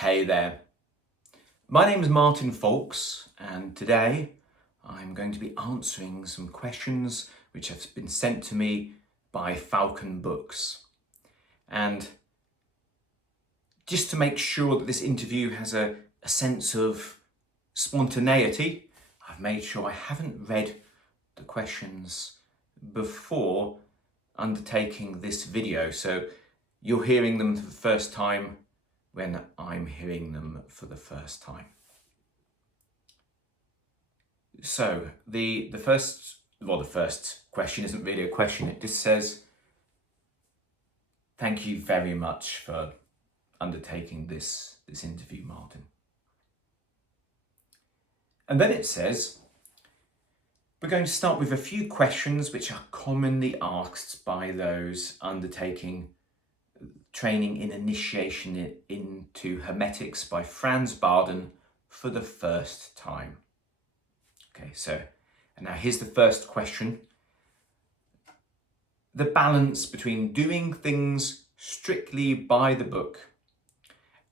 Hey there. My name is Martin Faulks, and today I'm going to be answering some questions which have been sent to me by Falcon books. And just to make sure that this interview has a sense of spontaneity, I've made sure I haven't read the questions before undertaking this video. So you're hearing them for the first time when I'm hearing them for the first time. So the first question isn't really a question. It just says, thank you very much for undertaking this interview, Martin. And then it says, we're going to start with a few questions which are commonly asked by those undertaking training in initiation into Hermetics by Franz Barden for the first time. Okay, so, and now here's the first question. The balance between doing things strictly by the book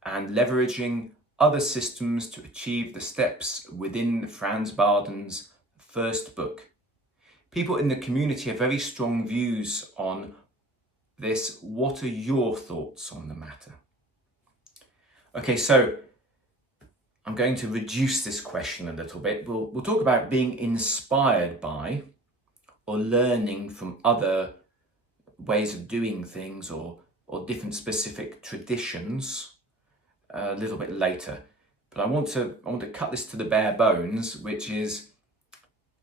and leveraging other systems to achieve the steps within Franz Barden's first book. People in the community have very strong views on this. What are your thoughts on the matter? Okay, so I'm going to reduce this question a little bit. We'll talk about being inspired by or learning from other ways of doing things or different specific traditions a little bit later. But I want to cut this to the bare bones, which is,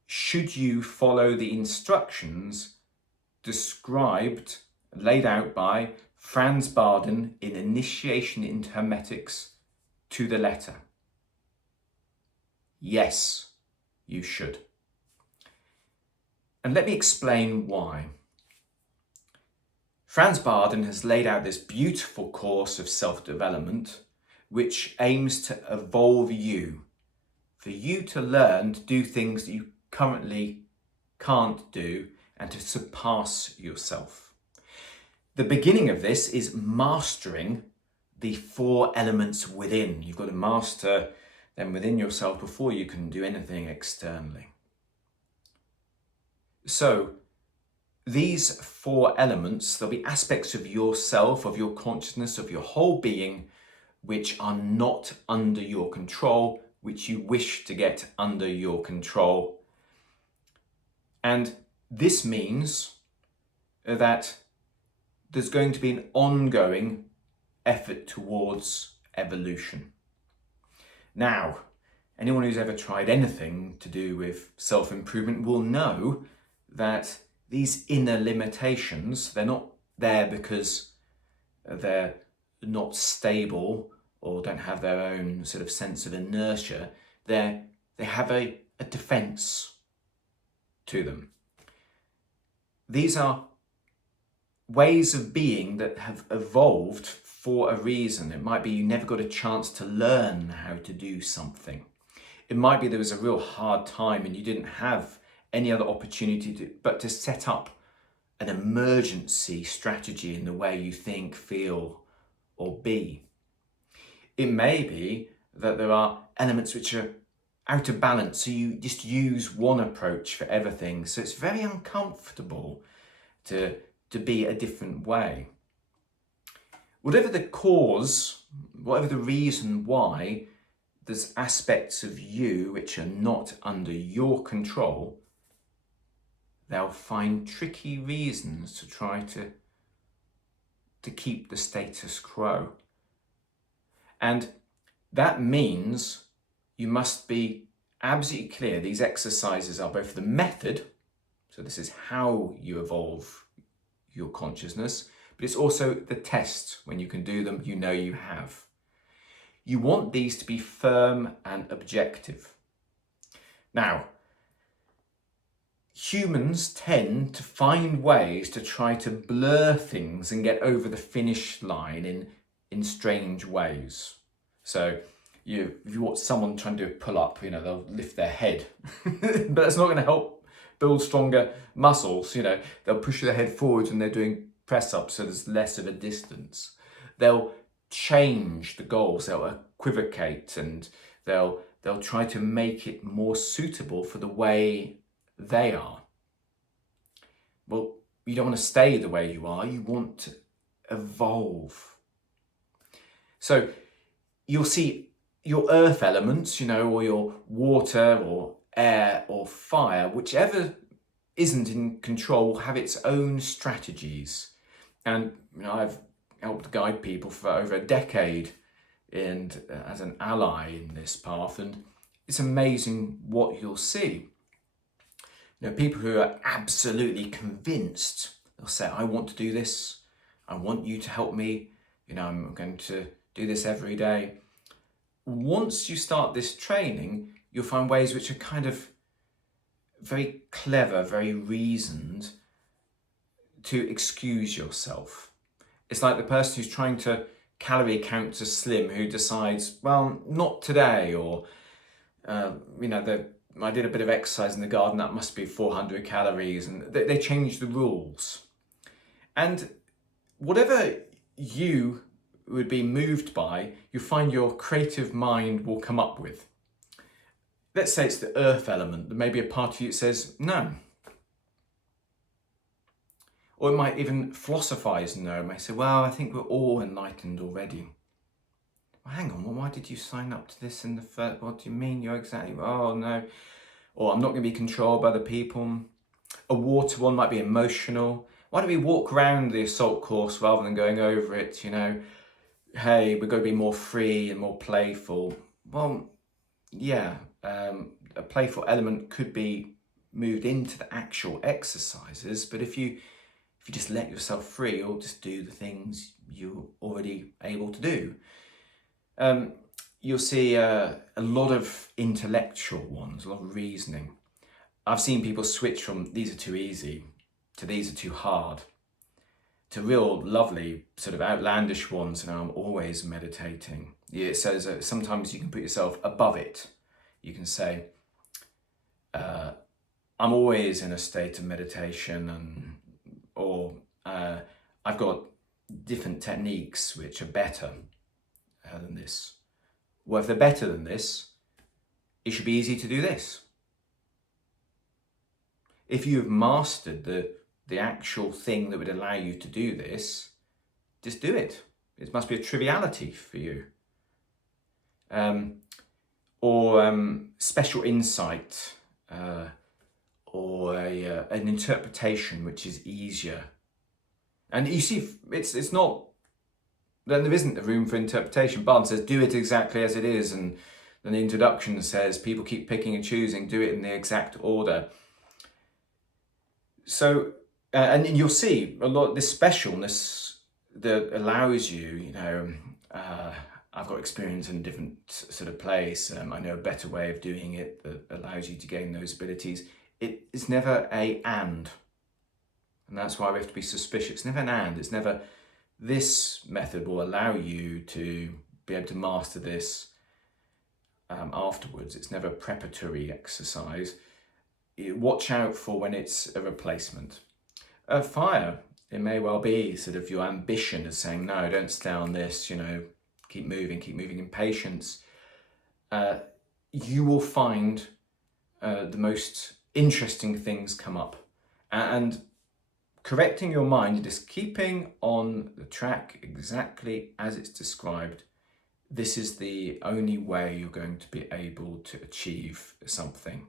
should you follow the instructions described, laid out by Franz Barden in Initiation into Hermetics to the letter? Yes, you should. And let me explain why. Franz Barden has laid out this beautiful course of self-development which aims to evolve you, for you to learn to do things that you currently can't do and to surpass yourself. The beginning of this is mastering the 4 elements within. You've got to master them within yourself before you can do anything externally. So these 4 elements, there'll be aspects of yourself, of your consciousness, of your whole being, which are not under your control, which you wish to get under your control. And this means that there's going to be an ongoing effort towards evolution. Now, anyone who's ever tried anything to do with self-improvement will know that these inner limitations, they're not there because they're not stable or don't have their own sort of sense of inertia. They have a defense to them. These are ways of being that have evolved for a reason. It might be you never got a chance to learn how to do something. It might be there was a real hard time and you didn't have any other opportunity but to set up an emergency strategy in the way you think, feel, or be. It may be that there are elements which are out of balance, so you just use one approach for everything. So it's very uncomfortable to be a different way. Whatever the cause, whatever the reason why there's aspects of you which are not under your control, they'll find tricky reasons to try to keep the status quo. And that means you must be absolutely clear. These exercises are both the method, so this is how you evolve your consciousness, but it's also the test. When you can do them, you know you have. You want these to be firm and objective. Now, humans tend to find ways to try to blur things and get over the finish line in strange ways. So if you watch someone trying to do a pull-up, they'll lift their head, but that's not going to help build stronger muscles. They'll push their head forwards when they're doing press-ups, so there's less of a distance. They'll change the goals, they'll equivocate, and they'll try to make it more suitable for the way they are. Well, you don't want to stay the way you are, you want to evolve. So you'll see your earth elements, or your water or air or fire, whichever isn't in control, will have its own strategies. And I've helped guide people for over a decade and as an ally in this path, and it's amazing what you'll see. People who are absolutely convinced, they'll say, I want to do this, I want you to help me, I'm going to do this every day. Once you start this training, you'll find ways which are kind of very clever, very reasoned to excuse yourself. It's like the person who's trying to calorie count to slim, who decides, well, not today, or I did a bit of exercise in the garden, that must be 400 calories, and they change the rules. And whatever you would be moved by, you find your creative mind will come up with. Let's say it's the earth element, there may be a part of you that says no. Or it might even philosophize no. It may say, well, I think we're all enlightened already. Well, hang on, why did you sign up to this in the first? What do you mean you're exactly? Oh, no. Or I'm not going to be controlled by the people. A water one might be emotional. Why do we walk around the assault course rather than going over it? Hey, we're going to be more free and more playful. Well, yeah, a playful element could be moved into the actual exercises, but if you just let yourself free, you'll just do the things you're already able to do. You'll see a lot of intellectual ones, a lot of reasoning. I've seen people switch from these are too easy to these are too hard to real lovely sort of outlandish ones, I'm always meditating. It says sometimes you can put yourself above it. You can say, I'm always in a state of meditation, or I've got different techniques which are better than this. Well, if they're better than this, it should be easy to do this. If you've mastered the actual thing that would allow you to do this, just do it. It must be a triviality for you. Or special insight, or an interpretation which is easier. And you see, it's not, then there isn't a room for interpretation. Barnes says, do it exactly as it is. And then the introduction says, people keep picking and choosing, do it in the exact order. So, and you'll see a lot of this specialness that allows you, I've got experience in a different sort of place. I know a better way of doing it that allows you to gain those abilities. It is never a and. And that's why we have to be suspicious. It's never an and. It's never this method will allow you to be able to master this afterwards. It's never a preparatory exercise. Watch out for when it's a replacement. Fire, it may well be sort of your ambition is saying, no, don't stay on this, keep moving in patience. You will find the most interesting things come up. And correcting your mind, just keeping on the track exactly as it's described, this is the only way you're going to be able to achieve something.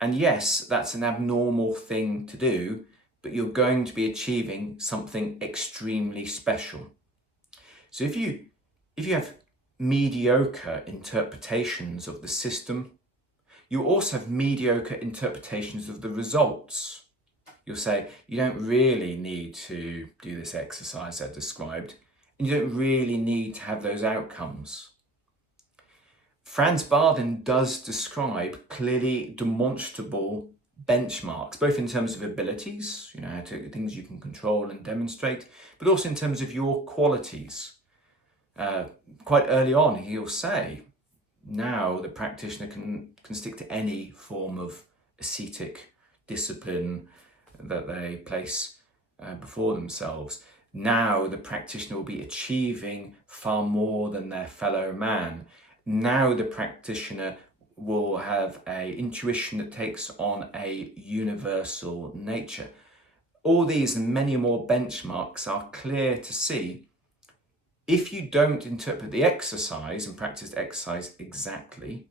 And yes, that's an abnormal thing to do, but you're going to be achieving something extremely special. So if you have mediocre interpretations of the system, you also have mediocre interpretations of the results. You'll say, you don't really need to do this exercise I've described, and you don't really need to have those outcomes. Franz Bardon does describe clearly demonstrable benchmarks, both in terms of abilities, things you can control and demonstrate, but also in terms of your qualities. Quite early on, he'll say, now the practitioner can stick to any form of ascetic discipline that they place before themselves. Now the practitioner will be achieving far more than their fellow man. Now the practitioner will have an intuition that takes on a universal nature. All these and many more benchmarks are clear to see. If you don't interpret the exercise and practice the exercise exactly,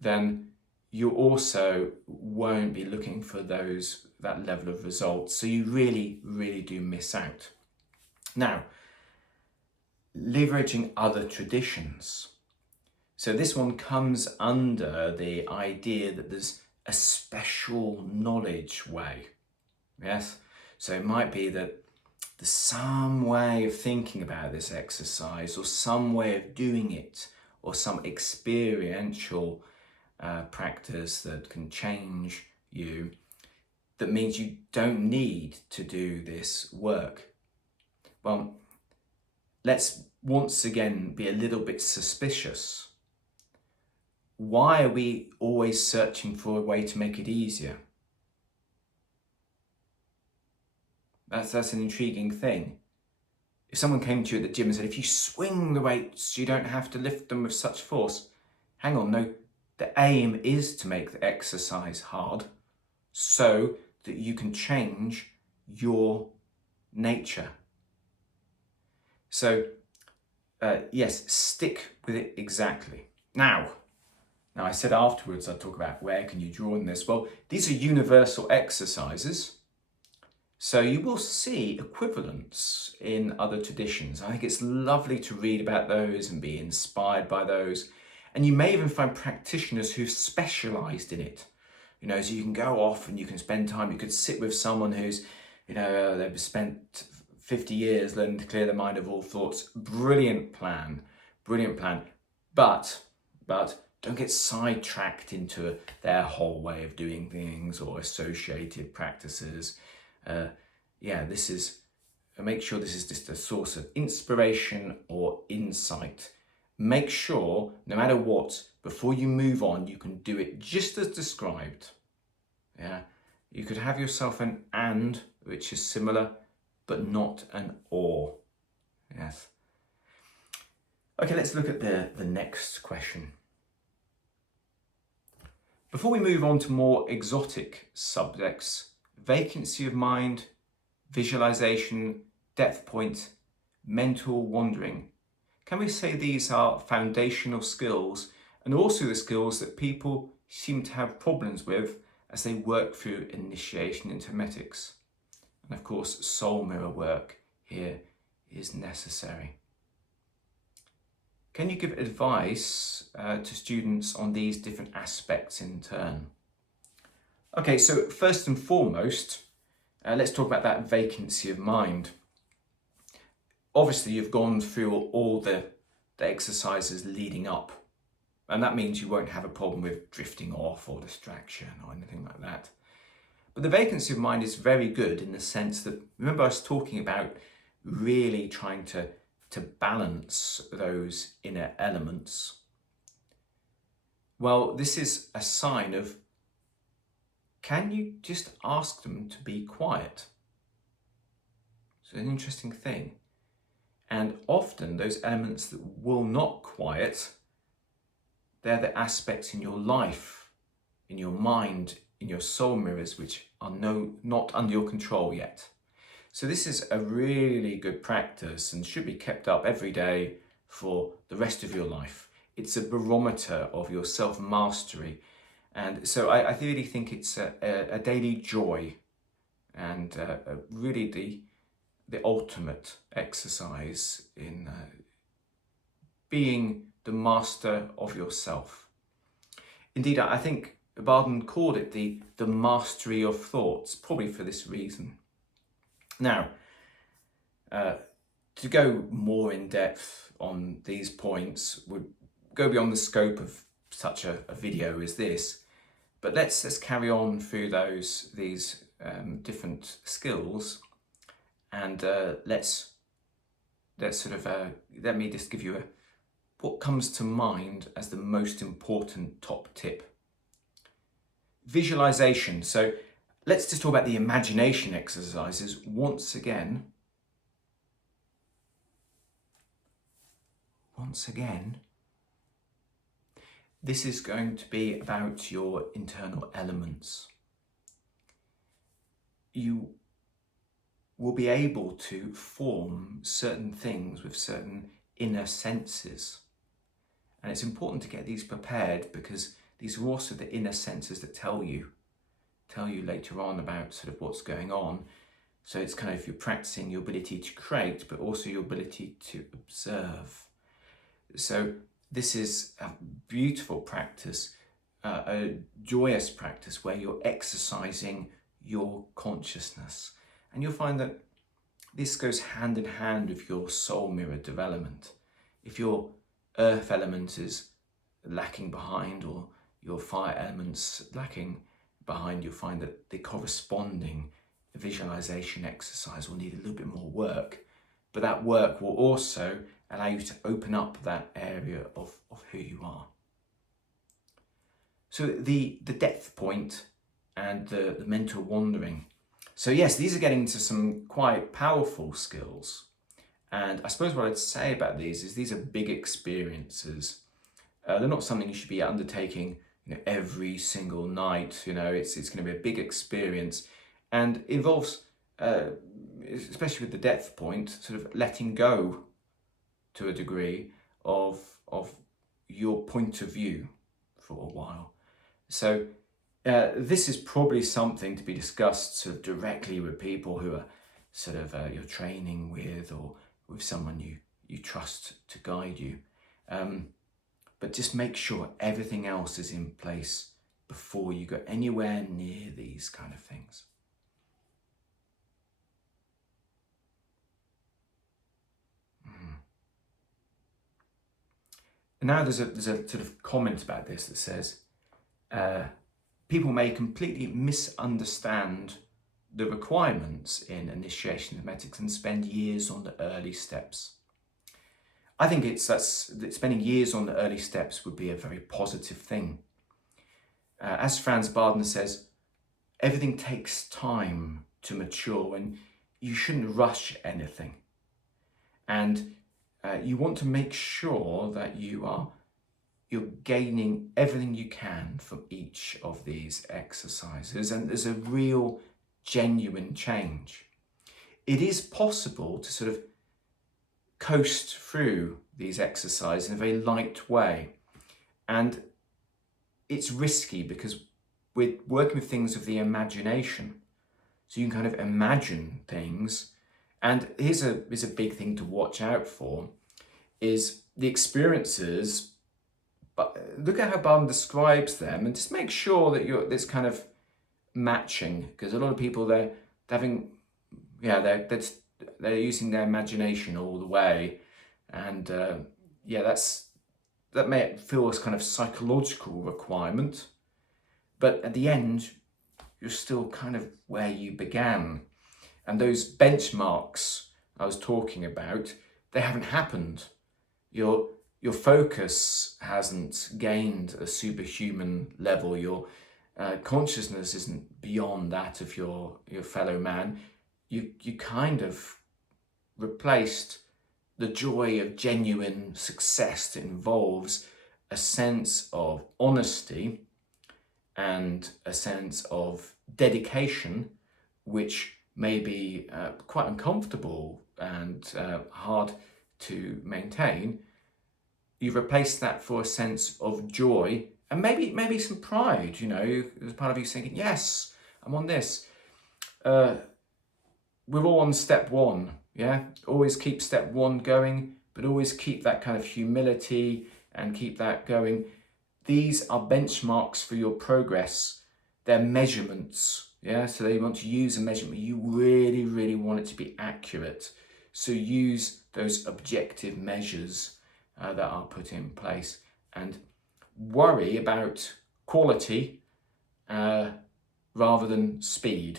then you also won't be looking for that level of results. So you really, really do miss out. Now, leveraging other traditions. So this one comes under the idea that there's a special knowledge way. Yes? So it might be that there's some way of thinking about this exercise, or some way of doing it, or some experiential practice that can change you, that means you don't need to do this work. Well, let's once again be a little bit suspicious. Why are we always searching for a way to make it easier? That's an intriguing thing. If someone came to you at the gym and said, if you swing the weights, you don't have to lift them with such force. Hang on, no, the aim is to make the exercise hard so that you can change your nature. So, yes, stick with it exactly. Now I said afterwards I'd talk about where can you draw on this. Well, these are universal exercises. So you will see equivalents in other traditions. I think it's lovely to read about those and be inspired by those. And you may even find practitioners who've specialized in it. So you can go off and you can spend time, you could sit with someone who's, they've spent 50 years learning to clear their mind of all thoughts. Brilliant plan. But don't get sidetracked into their whole way of doing things or associated practices. Make sure this is just a source of inspiration or insight. Make sure, no matter what, before you move on, you can do it just as described. You could have yourself an and, which is similar, but not an or. Yes. Okay, let's look at the next question. Before we move on to more exotic subjects, vacancy of mind, visualization, depth point, mental wandering. Can we say these are foundational skills and also the skills that people seem to have problems with as they work through initiation into Hermetics? And of course, soul mirror work here is necessary. Can you give advice to students on these different aspects in turn? Okay, so first and foremost, let's talk about that vacancy of mind. Obviously, you've gone through all the exercises leading up, and that means you won't have a problem with drifting off or distraction or anything like that. But the vacancy of mind is very good in the sense that, remember I was talking about really trying to balance those inner elements. Well, this is a sign of, can you just ask them to be quiet? It's an interesting thing. And often those elements that will not quiet, they're the aspects in your life, in your mind, in your soul mirrors, which are not under your control yet. So this is a really good practice and should be kept up every day for the rest of your life. It's a barometer of your self-mastery. And so I really think it's a daily joy and really the ultimate exercise in being the master of yourself. Indeed, I think Barden called it the mastery of thoughts, probably for this reason. Now, to go more in depth on these points would go beyond the scope of such a video as this, but let's carry on through these different skills, and let me just give you what comes to mind as the most important top tip. Visualization. So let's just talk about the imagination exercises once again. once again, this is going to be about your internal elements. You will be able to form certain things with certain inner senses. And it's important to get these prepared, because these are also the inner senses that tell you later on about sort of what's going on. So it's kind of, you're practicing your ability to create, but also your ability to observe. So this is a beautiful practice, a joyous practice where you're exercising your consciousness. And you'll find that this goes hand in hand with your soul mirror development. If your earth element is lacking behind, or your fire element's lacking behind, you'll find that the corresponding visualization exercise will need a little bit more work. But that work will also allow you to open up that area of who you are. So the depth point and the mental wandering. So yes, these are getting to some quite powerful skills. And I suppose what I'd say about these are big experiences. They're not something you should be undertaking, every single night. It's going to be a big experience, and involves, especially with the depth point, sort of letting go to a degree of your point of view for a while. So this is probably something to be discussed sort of directly with people who are sort of you're training with, or with someone you trust to guide you. But just make sure everything else is in place before you go anywhere near these kind of things. And now there's a sort of comment about this that says, people may completely misunderstand the requirements in initiation of hermetics and spend years on the early steps. I think that spending years on the early steps would be a very positive thing. As Franz Bardner says, everything takes time to mature, and you shouldn't rush anything. And you want to make sure that you're gaining everything you can from each of these exercises, and there's a real genuine change. It is possible to sort of coast through these exercises in a very light way, and it's risky because we're working with things of the imagination, so you can kind of imagine things. And here's a big thing to watch out for, is the experiences. But look at how Barton describes them, and just make sure that you're this kind of matching, because a lot of people they're using their imagination all the way, and that may feel as kind of psychological requirement, but at the end you're still kind of where you began, and those benchmarks I was talking about, they haven't happened. Your focus hasn't gained a superhuman level. Your consciousness isn't beyond that of your fellow man. You kind of replaced the joy of genuine success that involves a sense of honesty and a sense of dedication, which may be quite uncomfortable and hard to maintain. You replace that for a sense of joy and maybe some pride. There's part of you thinking, yes, I'm on this. We're all on step one, yeah? Always keep step one going, but always keep that kind of humility and keep that going. These are benchmarks for your progress. They're measurements, yeah? So they want to use a measurement. You really, really want it to be accurate. So use those objective measures that are put in place, and worry about quality rather than speed.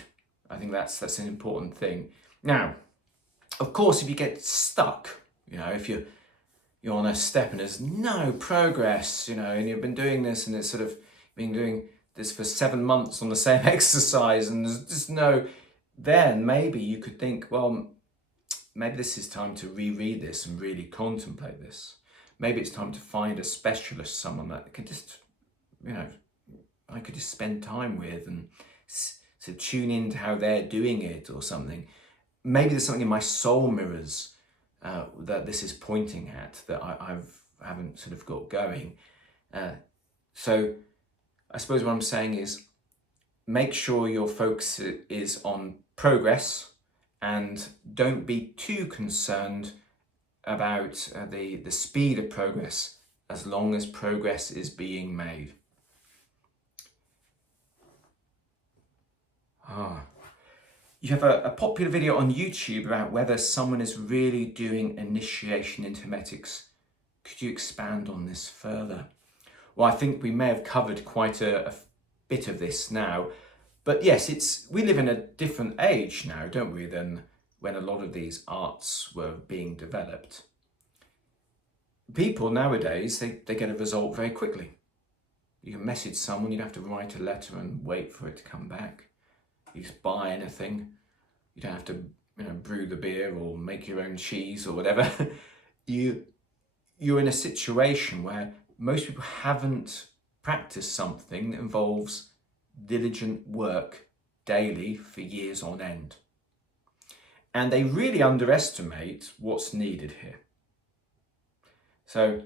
I think that's an important thing. Now, of course, if you get stuck, if you're on a step and there's no progress, and you've been doing this and it's sort of been doing this for 7 months on the same exercise and there's just then maybe you could think, well, maybe this is time to reread this and really contemplate this. maybe it's time to find a specialist, someone that can just, I could just spend time with and sort of tune into how they're doing it or something. Maybe there's something in my soul mirrors that this is pointing at that I haven't sort of got going. So I suppose what I'm saying is make sure your focus is on progress and don't be too concerned about the speed of progress as long as progress is being made. You have a popular video on YouTube about whether someone is really doing initiation into Hermetics. Could you expand on this further? Well, I think we may have covered quite a bit of this now, but yes, we live in a different age now, don't we, than when a lot of these arts were being developed. People nowadays, they get a result very quickly. You can message someone, you don't have to write a letter and wait for it to come back. You just buy anything. You don't have to, brew the beer or make your own cheese or whatever. You're in a situation where most people haven't practiced something that involves diligent work daily for years on end. And they really underestimate what's needed here. So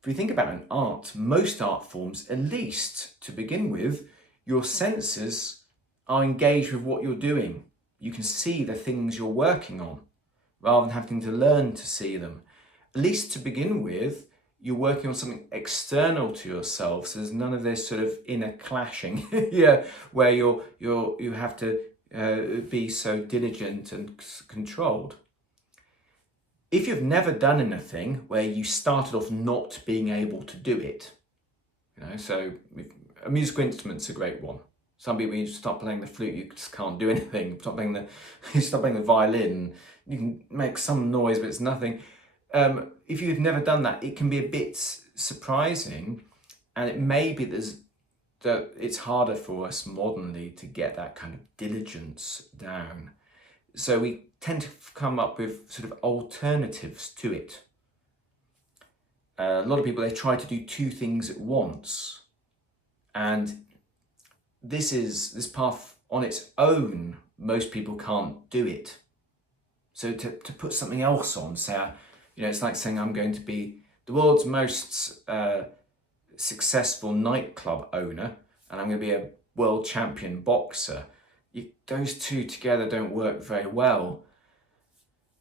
if we think about an art, most art forms, at least to begin with, your senses are engaged with what you're doing. You can see the things you're working on rather than having to learn to see them. At least to begin with, you're working on something external to yourself, so there's none of this sort of inner clashing where you have to be so diligent and controlled. If you've never done anything where you started off not being able to do it, so a musical instrument's a great one. Some people, you start playing the flute, you just can't do anything. Stop playing the violin, you can make some noise, but it's nothing. If you've never done that, it can be a bit surprising, and it may be that it's harder for us modernly to get that kind of diligence down. So we tend to come up with sort of alternatives to it. A lot of people, they try to do two things at once, and this path on its own, most people can't do it. So to put something else on, say, it's like saying I'm going to be the world's most successful nightclub owner and I'm going to be a world champion boxer. Those two together don't work very well.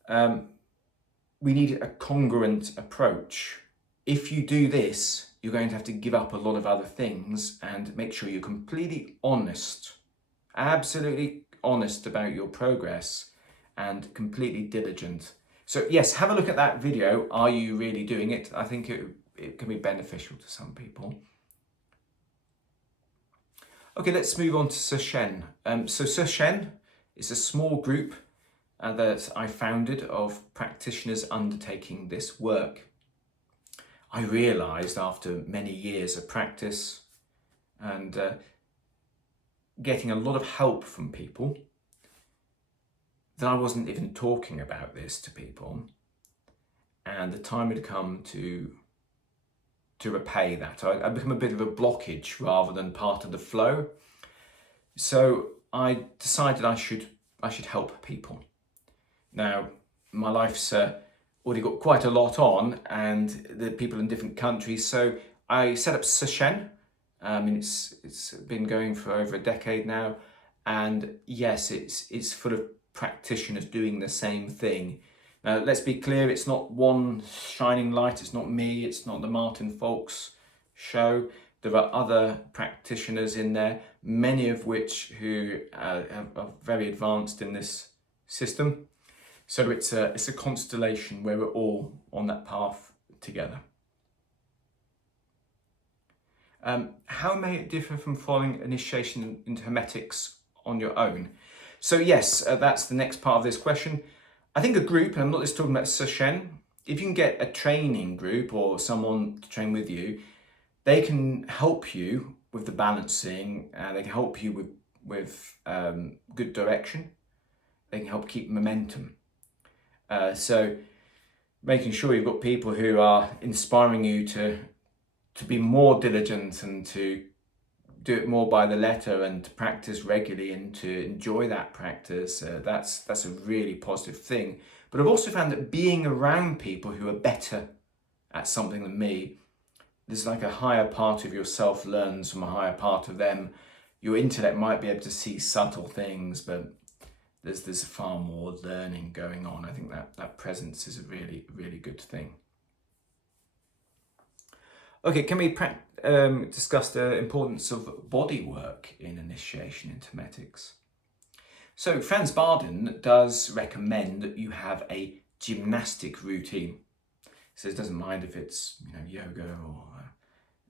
We need a congruent approach. If you do this, you're going to have to give up a lot of other things and make sure you're completely honest, absolutely honest about your progress and completely diligent. So yes, have a look at that video. Are you really doing it? I think it can be beneficial to some people. Okay, let's move on to Seshen. So Seshen is a small group that I founded of practitioners undertaking this work. I realised after many years of practice and getting a lot of help from people that I wasn't even talking about this to people, and the time had come to repay that. I'd become a bit of a blockage rather than part of the flow. So I decided I should help people. Now, my life's already got quite a lot on, and the people in different countries. So I set up Seshen. It's been going for over a decade now, and yes, it's full of practitioners doing the same thing. Now, let's be clear, it's not one shining light, it's not me, it's not the Martin Faulks show. There are other practitioners in there, many of which who are very advanced in this system. So it's a constellation where we're all on that path together. How may it differ from following initiation into Hermetics on your own? So yes, that's the next part of this question. I think a group, and I'm not just talking about Seshen, if you can get a training group or someone to train with you, they can help you with the balancing, they can help you with good direction, they can help keep momentum. So making sure you've got people who are inspiring you to be more diligent and to do it more by the letter and to practice regularly and to enjoy that practice. That's a really positive thing. But I've also found that being around people who are better at something than me, there's like a higher part of yourself learns from a higher part of them. Your intellect might be able to see subtle things, but there's far more learning going on. I think that presence is a really, really good thing. Okay, can we discuss the importance of body work in initiation into Hermetics? So Franz Barden does recommend that you have a gymnastic routine. He says doesn't mind if it's yoga or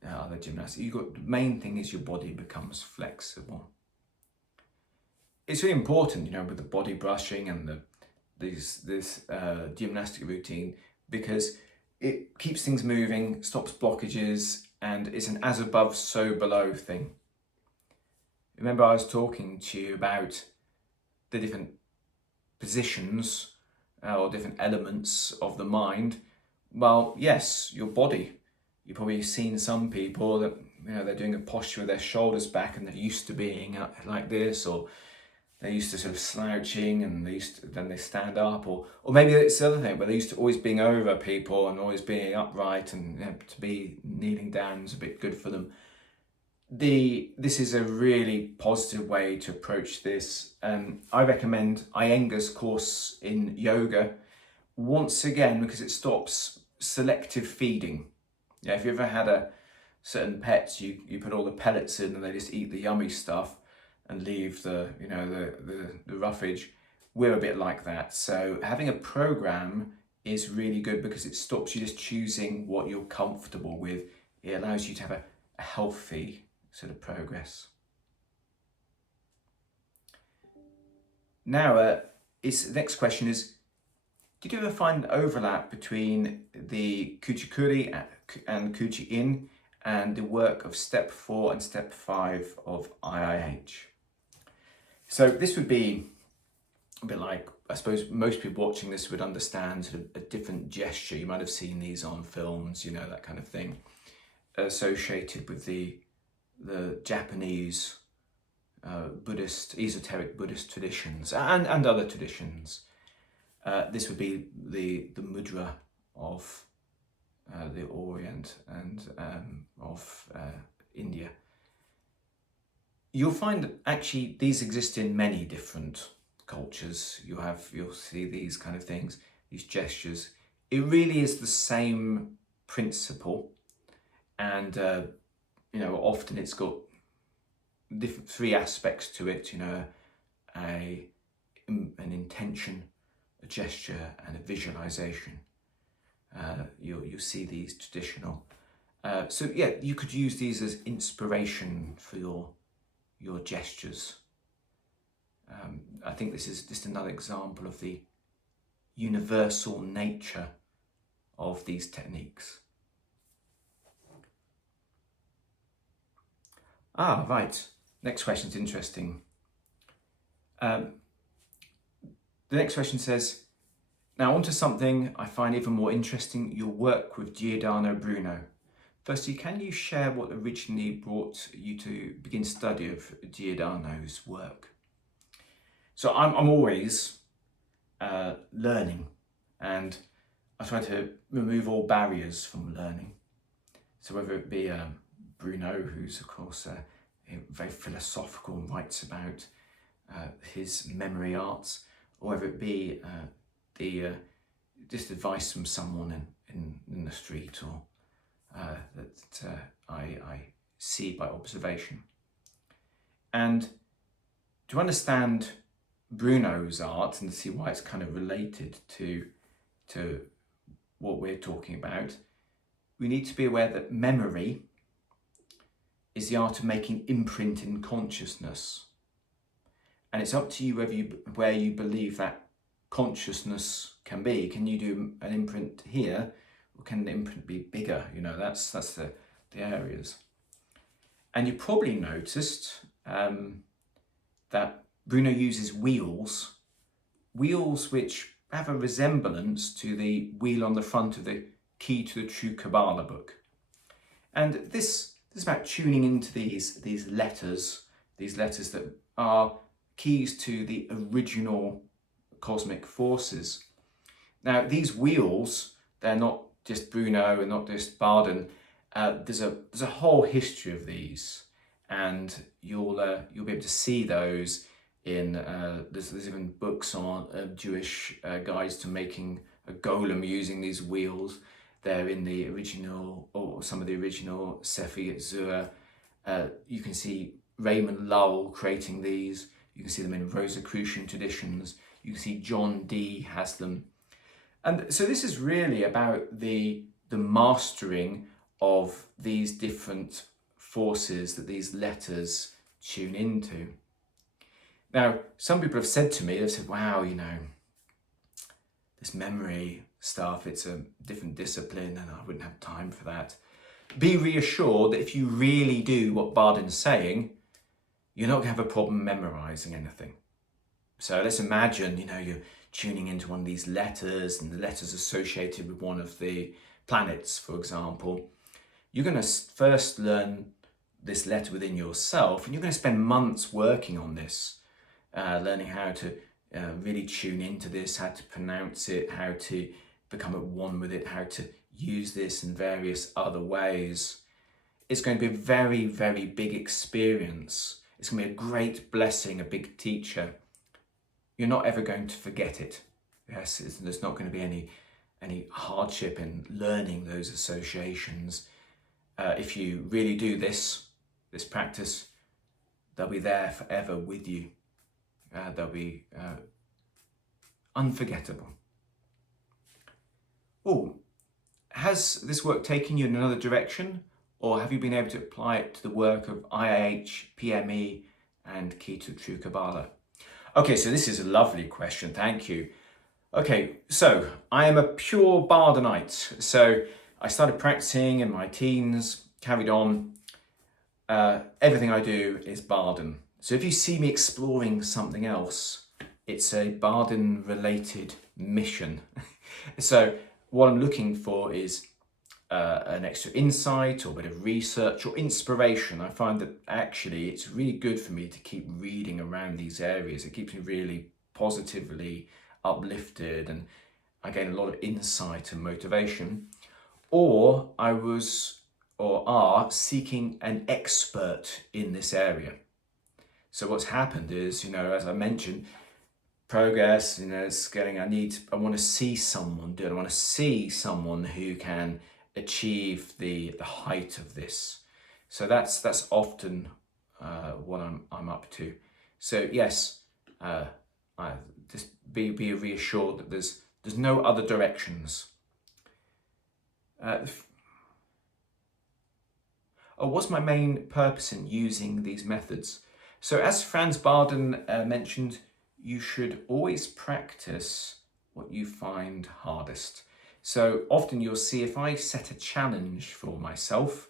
other gymnastics. The main thing is your body becomes flexible. It's really important, with the body brushing and this gymnastic routine, because it keeps things moving, stops blockages, and it's an as above, so below thing. Remember I was talking to you about the different positions or different elements of the mind. Well, yes, your body. You've probably seen some people that, they're doing a posture with their shoulders back and they're used to being like this, or they're used to sort of slouching and then they stand up, or maybe it's the other thing, but they're used to always being over people and always being upright, and to be kneeling down is a bit good for them. This is a really positive way to approach this. I recommend Iyengar's course in yoga, once again, because it stops selective feeding. Yeah, if you ever had a certain pets, you put all the pellets in and they just eat the yummy stuff and leave the roughage. We're a bit like that. So having a program is really good because it stops you just choosing what you're comfortable with. It allows you to have a healthy sort of progress. Now, the next question is, did you ever find an overlap between the Kuchikuri and Kuchi-In and the work of step 4 and step 5 of IIH? So this would be a bit like, I suppose most people watching this would understand sort of a different gesture. You might have seen these on films, that kind of thing, associated with the Japanese Buddhist, esoteric Buddhist traditions and other traditions. This would be the mudra of the Orient and of India. You'll find that actually these exist in many different cultures. You'll see these kind of things, these gestures. It really is the same principle, and often it's got different 3 aspects to it. An intention, a gesture, and a visualization. You'll see these traditional. So yeah, you could use these as inspiration for your gestures. I think this is just another example of the universal nature of these techniques. Right. Next question is interesting. The next question says, now onto something I find even more interesting, your work with Giordano Bruno. Firstly, can you share what originally brought you to begin study of Giordano's work? So I'm always learning, and I try to remove all barriers from learning. So whether it be Bruno, who's of course very philosophical and writes about his memory arts, or whether it be just advice from someone in the street, or that I see by observation. And to understand Bruno's art and to see why it's kind of related to what we're talking about, we need to be aware that memory is the art of making imprint in consciousness. And it's up to you where you believe that consciousness can be. Can you do an imprint here, or can the imprint be bigger? That's the areas. And you probably noticed that Bruno uses wheels which have a resemblance to the wheel on the front of the Key to the True Kabbalah book. And this is about tuning into these letters that are keys to the original cosmic forces. Now, these wheels, they're not just Bruno and not just Barden. There's a whole history of these, and you'll be able to see those in there's even books on Jewish guides to making a golem using these wheels. They're in the original, or some of the original Sefer Yetzirah. You can see Raymond Lull creating these. You can see them in Rosicrucian traditions. You can see John Dee has them. And so this is really about the mastering of these different forces that these letters tune into. Now, some people have said to me, they've said, wow, this memory stuff, it's a different discipline and I wouldn't have time for that. Be reassured that if you really do what Barden's saying, you're not going to have a problem memorizing anything. So let's imagine, you're tuning into one of these letters and the letters associated with one of the planets, for example. You're going to first learn this letter within yourself, and you're going to spend months working on this, learning how to really tune into this, how to pronounce it, how to become at one with it, how to use this in various other ways. It's going to be a very, very big experience. It's going to be a great blessing, a big teacher. You're not ever going to forget it. Yes, there's not going to be any hardship in learning those associations. If you really do this practice, they'll be there forever with you. They'll be unforgettable. Oh, has this work taken you in another direction, or have you been able to apply it to the work of IIH, PME, and Key to True Kabbalah? Okay, so this is a lovely question, thank you. Okay, so I am a pure Bardenite. So I started practicing in my teens, carried on. Everything I do is Barden. So if you see me exploring something else, it's a Barden-related mission. So what I'm looking for is an extra insight or a bit of research or inspiration. I find that actually it's really good for me to keep reading around these areas. It keeps me really positively uplifted and I gain a lot of insight and motivation. Or I was or are seeking an expert in this area. So what's happened is, as I mentioned, progress, it's getting, I want to see someone do it. I want to see someone who can achieve the height of this. So that's often what I'm up to. So yes, I just be reassured that there's no other directions. What's my main purpose in using these methods? So as Franz Barden mentioned, you should always practice what you find hardest. So often you'll see if I set a challenge for myself,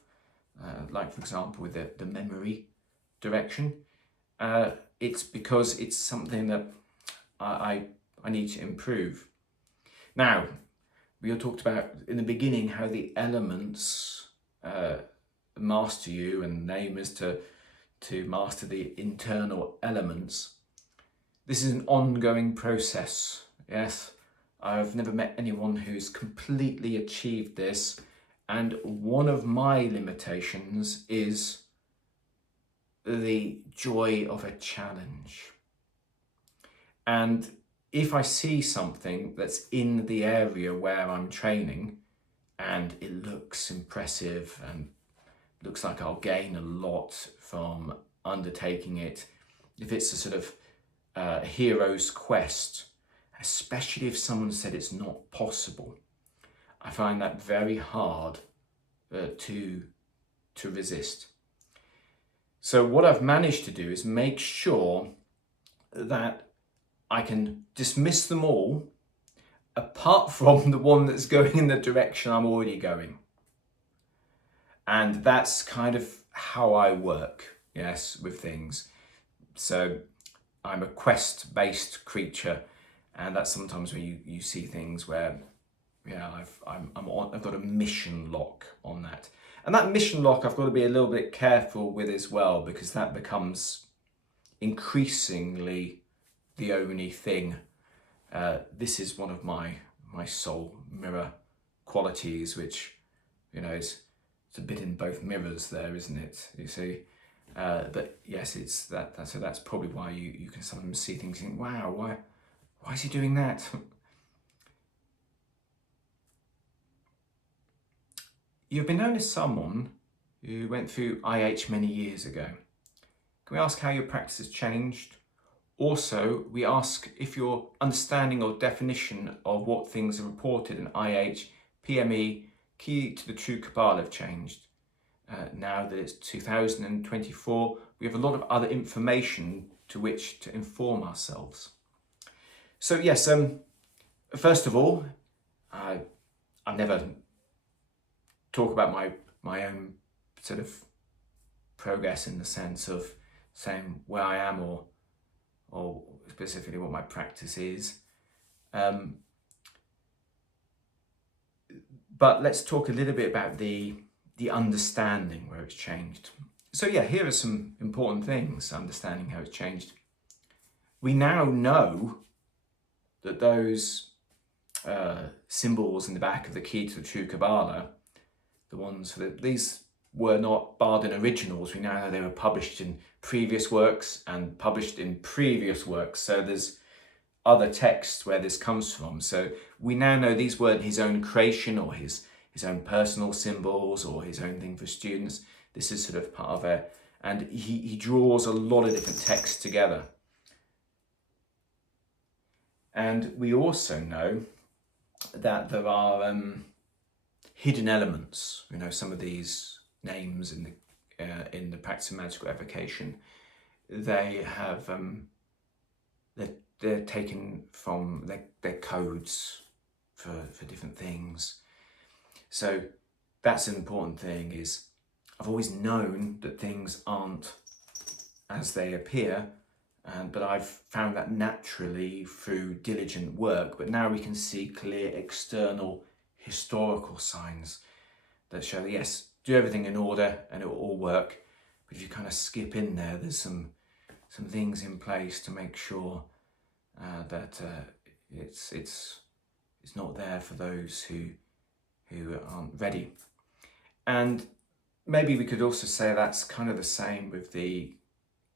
like for example with the memory direction, it's because it's something that I need to improve. Now, we all talked about in the beginning how the elements master you, and the aim is to master the internal elements. This is an ongoing process, yes. I've never met anyone who's completely achieved this, and one of my limitations is the joy of a challenge. And if I see something that's in the area where I'm training and it looks impressive and looks like I'll gain a lot from undertaking it, if it's a sort of hero's quest, especially if someone said it's not possible, I find that very hard to resist. So what I've managed to do is make sure that I can dismiss them all apart from the one that's going in the direction I'm already going. And that's kind of how I work, yes, with things. So I'm a quest-based creature, And that's sometimes where you see things where, yeah, I've got a mission lock on that. And that mission lock I've got to be a little bit careful with as well, because that becomes increasingly the only thing. This is one of my soul mirror qualities, which, you know, it's a bit in both mirrors there, isn't it? You see, but yes, it's that. So that's probably why you can sometimes see things and think, wow, why is he doing that? You've been known as someone who went through IH many years ago. Can we ask how your practice has changed? Also, we ask if your understanding or definition of what things are reported in IH, PME, key to the true Kabbalah have changed. Now that it's 2024, we have a lot of other information to which to inform ourselves. So yes, first of all, I never talk about my own sort of progress in the sense of saying where I am or specifically what my practice is. But let's talk a little bit about the understanding where it's changed. So yeah, here are some important things, understanding how it's changed. We now know that those symbols in the back of the key to the true Kabbalah, the ones that these were not Bardin originals. We now know they were published in previous works and published in previous works. So there's other texts where this comes from. So we now know these weren't his own creation or his own personal symbols or his own thing for students. This is sort of part of it. And he draws a lot of different texts together. And we also know that there are hidden elements. You know, some of these names in the practice of magical evocation, they have they're taken from their codes for different things. So that's an important thing. Is I've always known that things aren't as they appear, but I've found that naturally through diligent work. But now we can see clear external historical signs that show that yes, do everything in order and it will all work. But if you kind of skip in there, there's some things in place to make sure that it's not there for those who aren't ready. And maybe we could also say that's kind of the same with the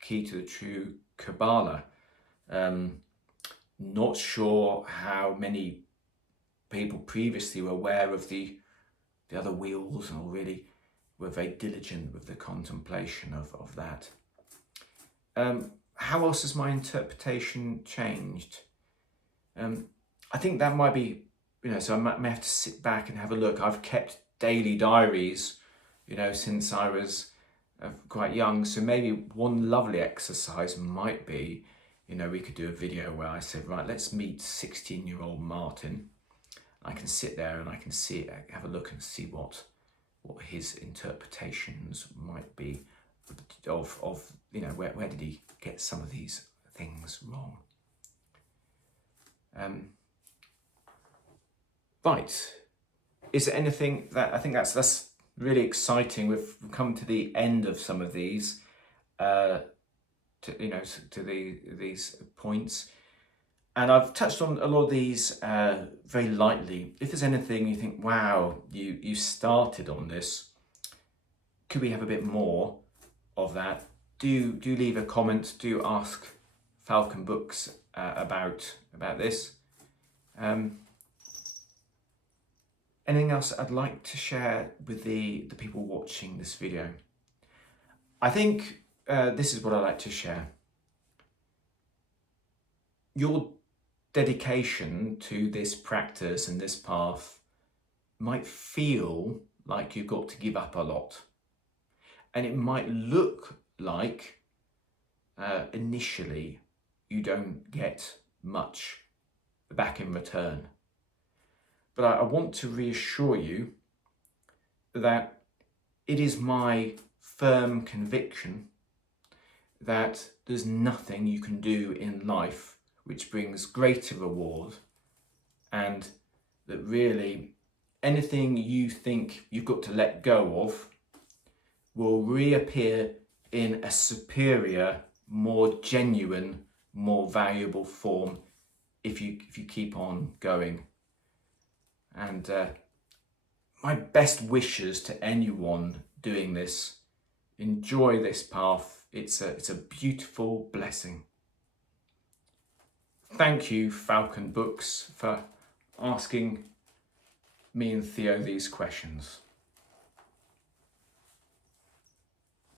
key to the true Kabbalah. Not sure how many people previously were aware of the other wheels and really were very diligent with the contemplation of that. How else has my interpretation changed? I think that might be, so I may have to sit back and have a look. I've kept daily diaries, since I was quite young. So maybe one lovely exercise might be, we could do a video where I said, right, let's meet 16-year-old Martin. I can sit there and I can have a look and see what his interpretations might be of where did he get some of these things wrong. Right, is there anything that I think that's really exciting? We've come to the end of some of these these points, and I've touched on a lot of these very lightly. If there's anything you think, wow, you started on this, could we have a bit more of that? Do leave a comment. Do ask Falcon Books about this. Anything else I'd like to share with the people watching this video? I think this is what I like to share. Your dedication to this practice and this path might feel like you've got to give up a lot. And it might look like initially you don't get much back in return. But I want to reassure you that it is my firm conviction that there's nothing you can do in life which brings greater reward, and that really anything you think you've got to let go of will reappear in a superior, more genuine, more valuable form if you keep on going. And my best wishes to anyone doing this. Enjoy this path. It's a beautiful blessing. Thank you, Falcon Books, for asking me and Theo these questions.